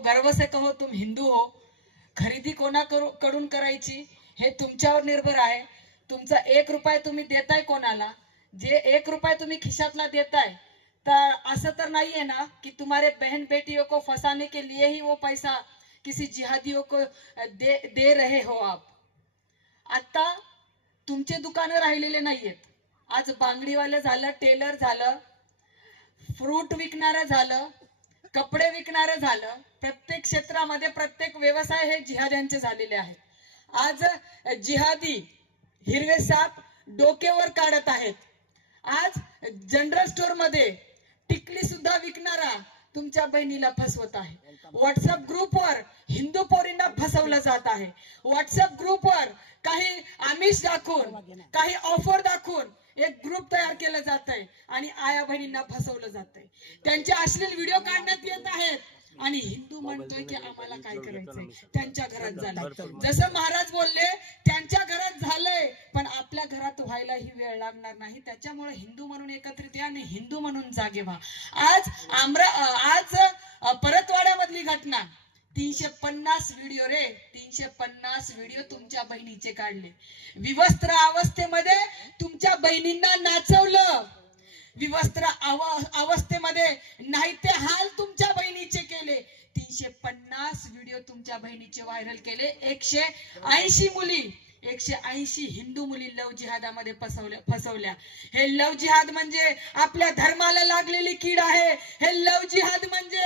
गर्व से कहो तुम हिंदू हो। खरेदी कोणाकडून करायची हे तुमच्यावर निर्भर आहे। तुमचा 1 रुपया तुम्ही देताय कोणाला, जे 1 रुपया तुम्ही खिशातला देताय, तर असं तर नाहीये ना की तुम्हारे बहन बेटियों को फंसाने के लिए ही वो पैसा किसी जिहादियों को दे रहे हो आप। आता तुमचे दुकानं राहिलेले नाहीयेत। आज बांगडीवाले झालं, टेलर झालं, फ्रूट विकणारे झालं, कपडे विकणारे झालं, प्रत्येक क्षेत्रामध्ये प्रत्येक व्यवसाय हे जिहाद्यांचे झालेले आहेत। आज जिहादी हिरवे साप डोक्यावर काढत आहेत। आज जनरल स्टोर मध्ये टिकली सुद्धा विकणारा तुमच्या बहिणीला फसवत आहे। व्हॉट्सअप ग्रुपवर हिंदू पोरींना फसवलं जात आहे। व्हॉट्सअप ग्रुपवर काही आमिष दाखवून, काही ऑफर दाखवून एक ग्रुप तयार केलं जात आहे आणि आया बहिणींना फसवलं जात आहे। त्यांचे अश्लील व्हिडिओ काढण्यात येत आहेत आणि हिंदू म्हणतोय की आम्हाला काय करायचंय, त्यांच्या घरात झालंय। जसं महाराज बोलले त्यांच्या घरात झालंय, पण आपल्या घरात व्हायला ही वेळ लागणार नाही। त्याच्यामुळे हिंदू म्हणून एकत्रित या आणि हिंदू म्हणून जागे व्हा। आज परतवाड्यामधली घटना, 350 व्हिडिओ रे, 350 व्हिडिओ तुमच्या बहिणीचे काढले। विवस्त्र अवस्थेमध्ये तुमच्या बहिणींना नाचवलं, विवस्त्र अवस्थेमध्ये नाही ते हाल तुमच्या बहिणीचे केले। 350 व्हिडिओ तुमच्या बहिणीचे व्हायरल केले। 180 मुली, 180 हिंदू मुली लव जिहादामध्ये फसवल्या। हे लव जिहाद म्हणजे आपल्या धर्माला लागलेली कीड आहे। हे लव जिहाद म्हणजे